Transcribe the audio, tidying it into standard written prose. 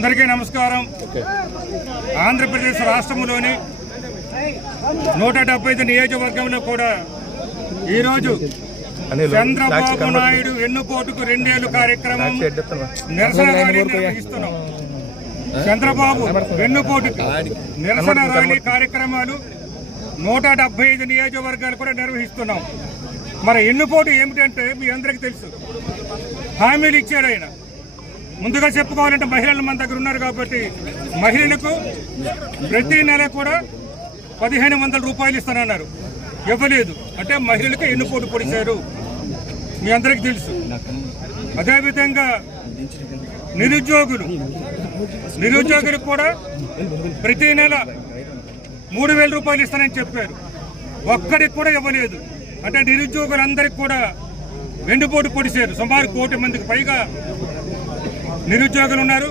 అందరికీ నమస్కారం. ఆంధ్రప్రదేశ్ రాష్ట్రంలోని 175 నియోజకవర్గంలో కూడా ఈరోజు చంద్రబాబు నాయుడు వెన్నుపోటుకు 2 ఏళ్లు కార్యక్రమం నిరసన ర్యాలీ నిర్వహిస్తున్నాం. చంద్రబాబు వెన్నుపోటుకు నిరసన ర్యాలీ కార్యక్రమాలు 175 నియోజకవర్గాలు కూడా నిర్వహిస్తున్నాం. మరి ఎన్నుపోటు ఏమిటంటే మీ అందరికీ తెలుసు. హామీలు ఇచ్చాడు ఆయన. ముందుగా చెప్పుకోవాలంటే మహిళలు మన దగ్గర ఉన్నారు కాబట్టి మహిళలకు ప్రతి నెల కూడా 1500 రూపాయలు ఇస్తానన్నారు. ఇవ్వలేదు అంటే మహిళలకు ఎన్నుపోటు పొడిచారు, మీ అందరికీ తెలుసు. అదేవిధంగా నిరుద్యోగులకు కూడా ప్రతి నెల 3000 రూపాయలు ఇస్తానని చెప్పారు. ఒక్కడికి కూడా ఇవ్వలేదు అంటే నిరుద్యోగులందరికీ కూడా వెన్నుపోటు పొడిచారు. సుమారు 1 కోటి మందికి పైగా నిరుద్యోగులు ఉన్నారు.